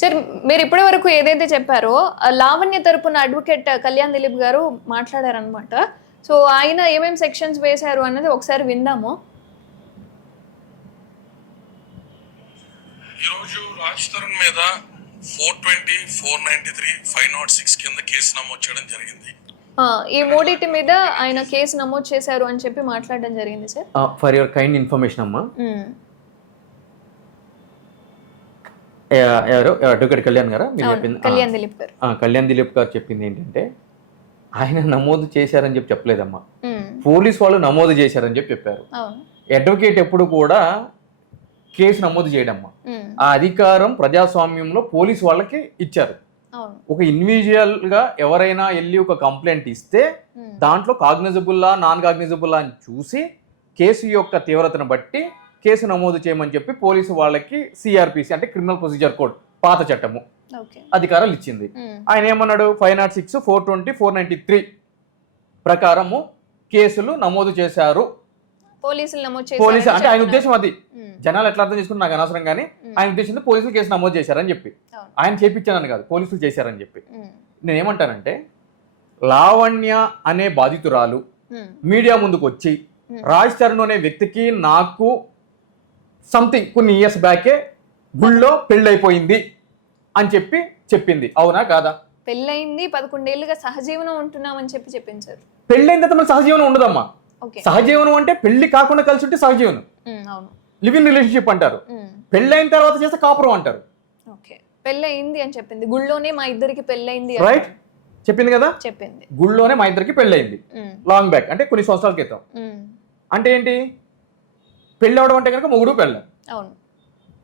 Sir మీరు ఇప్పటి వరకు ఏదైతే చెప్పారో లావణ్య తరపున అడ్వకేట్ కళ్యాణ్ దిలీప్ గారు మాట్లాడారనమాట. సో ఆయన ఏమేమి సెక్షన్స్ వేశారు అన్నది ఒకసారి విందాము. ఈరోజు రాజ్ తరుణ్ మీద 420, 493, 506 కింద కేసు నమోదు చేయడం జరిగింది. ఈ మూడింటి మీద ఆయన కేసు నమోదు చేశారు అని చెప్పి మాట్లాడడం జరిగింది sir. For your kind information అమ్మా, ఎవరు అడ్వకేట్ కళ్యాణ్ గారా మీరు చెప్పింది? కళ్యాణ్ దిలీప్ గారు. కళ్యాణ్ దిలీప్ గారు చెప్పింది ఏంటంటే ఆయన నమోదు చేశారని చెప్పలేదమ్మా, పోలీస్ వాళ్ళు నమోదు చేశారని చెప్పారు. అడ్వకేట్ ఎప్పుడు కూడా కేసు నమోదు చేయడమ్మా, ఆ అధికారం ప్రజాస్వామ్యంలో పోలీస్ వాళ్ళకి ఇచ్చారు. ఒక ఇండివిజువల్ గా ఎవరైనా వెళ్ళి ఒక కంప్లైంట్ ఇస్తే దాంట్లో కాగ్నిజబుల్లా నాన్ కాగ్నిజబుల్లా అని చూసి కేసు యొక్క తీవ్రతను బట్టి కేసు నమోదు చేయమని చెప్పి పోలీసు వాళ్ళకి సిఆర్పిసి అంటే క్రిమినల్ ప్రొసీజర్ కోడ్ పాత చట్టము అధికారాలు ఇచ్చింది. ఆయన ఏమన్నాడు, 506, 420, 493 ప్రకారము కేసులు నమోదు చేశారు పోలీసు. అంటే ఆయన ఉద్దేశం అది, జనాలు ఎట్లా అర్థం చేసుకుని నాకు అనవసరం, కానీ ఆయన ఉద్దేశంతో పోలీసులు కేసు నమోదు చేశారని చెప్పి, ఆయన చేయించానని కాదు, పోలీసులు చేశారని చెప్పి. నేనేమంటానంటే లావణ్య అనే బాధితురాలు మీడియా ముందుకు వచ్చి రాజ్ తరుణ్ అనే వ్యక్తికి నాకు సంథింగ్ కొన్ని ఇయర్స్ బ్యాకే గుళ్ళో పెళ్ళైపోయింది అని చెప్పి చెప్పింది, అవునా కాదా? పెళ్ళైంది, 11 ఏళ్ళుగా సహజీవనం ఉంటున్నామని చెప్పి చెప్పింది సార్. పెళ్ళైన తర్వాత మన సహజీవనం ఉండదమ్మా. సహజీవనం అంటే పెళ్లి కాకుండా కలిసి ఉంటే సహజీవనం, లివ్ ఇన్ రిలేషన్షిప్ అంటారు. పెళ్ళైన తర్వాత చేస్తే కాపురం అంటారు. పెళ్ళయింది అని చెప్పింది, గుళ్ళోనే మా ఇద్దరికి పెళ్ళైంది, రైట్? చెప్పింది కదా, చెప్పింది గుళ్ళోనే మా ఇద్దరికి పెళ్ళయింది, లాంగ్ బ్యాక్ అంటే కొన్ని సంవత్సరాల క్రితం. అంటే ఏంటి, పెళ్ళి అవడం అంటే కనుక మొగుడు పెళ్ళం.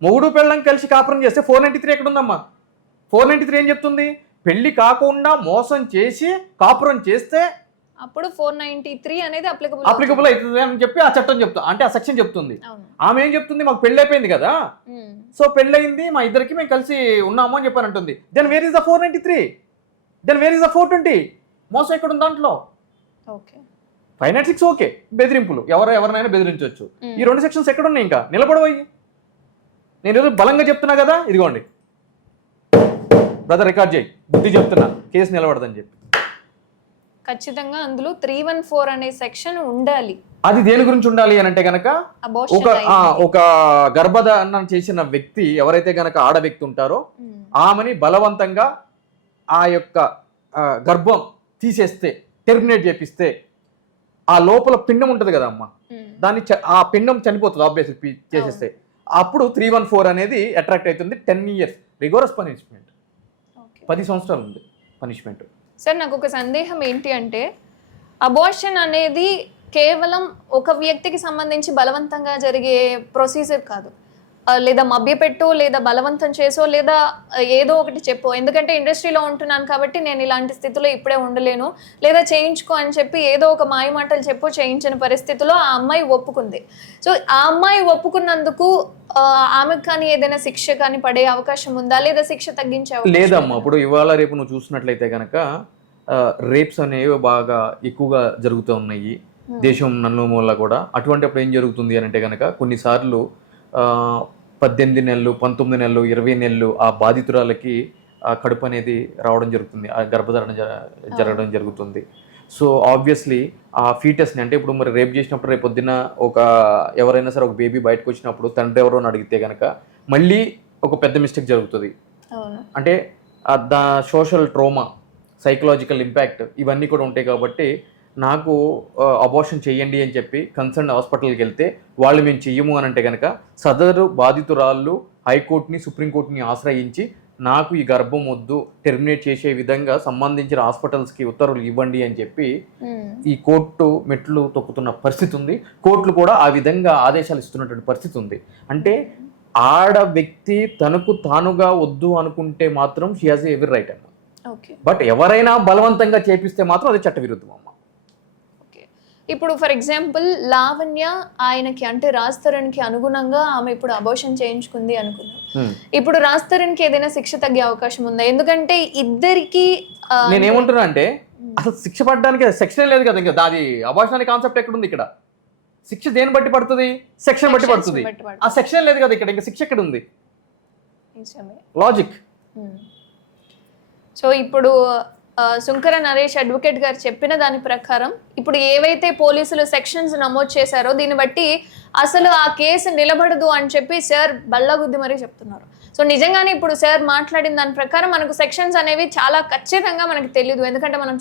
మొగుడు పెళ్ళం కలిసి కాపురం చేస్తే 493 ఎక్కడ ఉందమ్మా? 493 ఏం చెప్తుంది? పెళ్లి కాకుండా మోసం చేసి కాపురం చేస్తే అప్పుడు 493 అనేది అప్లికబుల్ అవుతుంది అని చెప్పి ఆ చట్టం చెప్తా, అంటే ఆ సెక్షన్ చెప్తుంది. ఆమె ఏం చెప్తుంది, మాకు పెళ్లి అయిపోయింది కదా, సో పెళ్ళయింది, మా ఇద్దరికి మేము కలిసి ఉన్నాము అని చెప్పని అంటుంది. Then where is the 493? Then where is the 420? మోసం ఎక్కడ ఉంది దాంట్లో? 506 ఓకే, బెదిరింపులు, ఎవరినైనా బెదిరించవచ్చు. ఈ 2 సెక్షన్స్ ఎక్కడ ఉన్నాయి? ఇంకా నిలబడవయ్యి. నేను ఏదో బలంగా చెప్తున్నా కదా, ఇదిగోండి బ్రదర్ రికార్డ్ చేయి, బుద్ధి చెప్తున్నా, కేసు నిలబడదని చెప్పి. ఖచ్చితంగా అందులో 314 అనే సెక్షన్ ఉండాలి. అది దేని గురించి ఉండాలి అని అంటే గనక, ఒక గర్భధారణ చేసిన వ్యక్తి ఎవరైతే గనక ఆడ వ్యక్తి ఉంటారో ఆమెని బలవంతంగా ఆ యొక్క గర్భం తీసేస్తే, టెర్మినేట్ చేపిస్తే, ఆ లోపల పిండం ఉంటది కదా అమ్మ, దాన్ని ఆ పిండం చనిపోతుంది ఆబ్వియస్లీ చేసేస్తే, అప్పుడు 314 అనేది అట్రాక్ట్ అవుతుంది. 10 years రిగోరస్ పనిష్మెంట్, 10 సంవత్సరాలు ఉంది పనిష్మెంట్. సార్ నాకు ఒక సందేహం ఏంటి అంటే, అబార్షన్ అనేది కేవలం ఒక వ్యక్తికి సంబంధించి బలవంతంగా జరిగే ప్రొసీజర్ కాదు, లేదా మభ్యపెట్టు, లేదా బలవంతం చేసో, లేదా ఏదో ఒకటి చెప్పు, ఎందుకంటే ఇండస్ట్రీలో ఉంటున్నాను కాబట్టి నేను ఇలాంటి స్థితిలో ఇప్పుడే ఉండలేను, లేదా చేయించుకో అని చెప్పి ఏదో ఒక మాయ మాటలు చెప్పు చేయించిన పరిస్థితిలో ఆ అమ్మాయి ఒప్పుకుంది. సో ఆ అమ్మాయి ఒప్పుకున్నందుకు ఆమెకు కానీ ఏదైనా శిక్ష కానీ పడే అవకాశం ఉందా, లేదా శిక్ష తగ్గించే అవకాశం లేదమ్మా? ఇప్పుడు ఇవాళ రేపు నువ్వు చూసినట్లయితే కనుక రేప్స్ అనేవి బాగా ఎక్కువగా జరుగుతూ ఉన్నాయి దేశం నలుమూలలా కూడా. అటువంటి అప్పుడు ఏం జరుగుతుంది అని అంటే కనుక కొన్నిసార్లు 18 నెలలు, 19 నెలలు, 20 నెలలు ఆ బాధితురాలకి కడుపు అనేది రావడం జరుగుతుంది, ఆ గర్భధారణ జరగడం జరుగుతుంది. సో ఆబ్వియస్లీ ఆ ఫీటస్ని, అంటే ఇప్పుడు మరి రేప్ చేసినప్పుడు రేపు పొద్దున్న ఎవరైనా సరే ఒక బేబీ బయటకు వచ్చినప్పుడు తండ్రి ఎవరో అని అడిగితే కనుక మళ్ళీ ఒక పెద్ద మిస్టేక్ జరుగుతుంది. అంటే దా సోషల్ ట్రోమా, సైకలాజికల్ ఇంపాక్ట్ ఇవన్నీ కూడా ఉంటాయి. కాబట్టి నాకు అబార్షన్ చేయండి అని చెప్పి కన్సర్న్ హాస్పిటల్కి వెళ్తే వాళ్ళు మేము చెయ్యము అని అంటే కనుక సదరు బాధితురాళ్ళు హైకోర్టుని, సుప్రీంకోర్టుని ఆశ్రయించి నాకు ఈ గర్భం వద్దు, టెర్మినేట్ చేసే విధంగా సంబంధించిన హాస్పిటల్స్కి ఉత్తర్వులు ఇవ్వండి అని చెప్పి ఈ కోర్టు మెట్లు తొక్కుతున్న పరిస్థితి ఉంది. కోర్టులు కూడా ఆ విధంగా ఆదేశాలు ఇస్తున్నటువంటి పరిస్థితి ఉంది. అంటే ఆడ వ్యక్తి తనకు తానుగా వద్దు అనుకుంటే మాత్రం షీ హాజ్ ఎవరీ రైట్ అన్న. బట్ ఎవరైనా బలవంతంగా చేపిస్తే మాత్రం అది చట్ట విరుద్ధం అమ్మ. ఇప్పుడు ఫర్ ఎగ్జాంపుల్ లావణ్య ఆయనకి అంటే రాజ్ తరుణ్కి అనుగుణంగా ఆమె ఇప్పుడు అబార్షన్ చేయించుకుంది అనుకున్నాం. ఇప్పుడు రాజ్ తరుణ్కి ఏదైనా శిక్ష తగ్గే అవకాశం ఉందా? ఎందుకంటే ఇద్దరికి నేనేమంటున్నా అంటే అసలు శిక్ష పడడానికి సెక్షన్ లేదు కదా, ఇంకా దాని అబార్షన్ అనే కాన్సెప్ట్ ఎక్కడ ఉంది? ఇక్కడ శిక్ష దేని బట్టి పడుతుంది? సెక్షన్ బట్టి పడుతుంది. ఆ సెక్షన్ లేదు కదా ఇక్కడ, ఇంకా శిక్ష ఎక్కడ ఉంది? లాజిక్ సో ఇప్పుడు సుంకర నరేష్ అడ్వకేట్ గారు చెప్పిన దాని ప్రకారం ఇప్పుడు ఏవైతే పోలీసులు సెక్షన్స్ నమోదు చేశారో దీన్ని బట్టి అసలు ఆ కేసు నిలబడదు అని చెప్పి సార్ బల్లగుద్ది మరీ చెప్తున్నారు. సో నిజంగానే ఇప్పుడు సార్ మాట్లాడిన దాని ప్రకారం మనకు సెక్షన్స్ అనేవి చాలా ఖచ్చితంగా మనకు తెలియదు, ఎందుకంటే మనం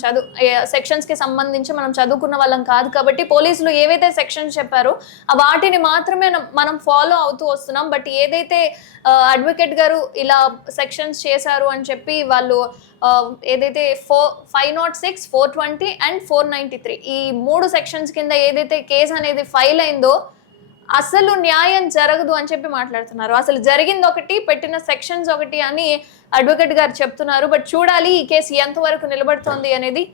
సెక్షన్స్కి సంబంధించి మనం చదువుకున్న వాళ్ళం కాదు కాబట్టి పోలీసులు ఏవైతే సెక్షన్స్ చెప్పారో ఆ వాటిని మాత్రమే మనం ఫాలో అవుతూ వస్తున్నాం. బట్ ఏదైతే అడ్వకేట్ గారు ఇలా సెక్షన్స్ చేశారు అని చెప్పి వాళ్ళు ఏదైతే 506, 420 అండ్ 493 ఈ 3 సెక్షన్స్ కింద ఏదైతే కేసు అనేది ఫైల్ అయిందో అసలు న్యాయం జరగదు అని చెప్పి మాట్లాడుతున్నారు. అసలు జరిగింది ఒకటి, పెట్టిన సెక్షన్స్ ఒకటి అని అడ్వకేట్ గారు చెప్తున్నారు. బట్ చూడాలి ఈ కేసు ఎంతవరకు నిలబడుతోంది అనేది.